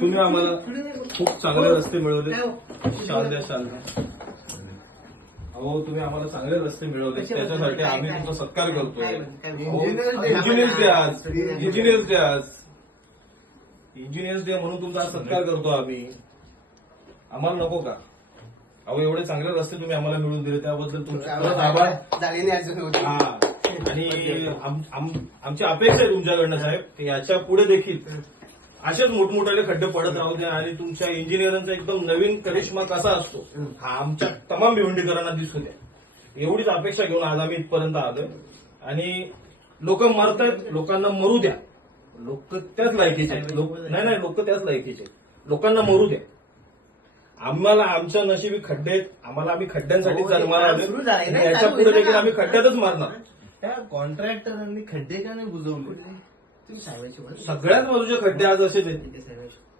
तुम्ही आम्हाला खूप चांगले रस्ते मिळवले. शाल द्या, शाल द्या. अहो तुम्ही आम्हाला चांगले रस्ते मिळवले, त्याच्यासाठी आम्ही तुमचा सत्कार करतोय. इंजिनियर्स डे आज, इंजिनियर्स डे आज, इंजिनियर्स डे म्हणून तुमचा आज सत्कार करतो आम्ही. आम्हाला नको का? अहो एवढे चांगले रस्ते तुम्ही आम्हाला मिळवून दिले त्याबद्दल तुमचे आभार. हा, आणि आमची अपेक्षा आहे तुमच्याकडनं साहेब की याच्या पुढे देखील असेच मोठमोठाले खड्डे पडत राहू द्या आणि तुमच्या इंजिनियरांचा एकदम नवीन करिश्मा कसा असतो हा आमच्या तमाम भिवंडीकरांना दिसू द्या. एवढीच अपेक्षा घेऊन आज आम्ही इथपर्यंत आलोय. आणि लोक मरतायत, लोकांना मरू द्या. लोक त्याच लायकीचे आहेत. नाही लोक त्याच लायकीचे आहेत. लोकांना मरू द्या. आम्हाला आमच्या नशिबी खड्डे आहेत. आम्ही खड्ड्यांसाठी जन्माला आलो. याच्या पुढे देखील आम्ही खड्ड्यातच मारणार. त्या कॉन्ट्रॅक्टरांनी खड्डे का नाही बुजवले? सगळ्याच बाजूचे खड्डे आज असेच आहेत.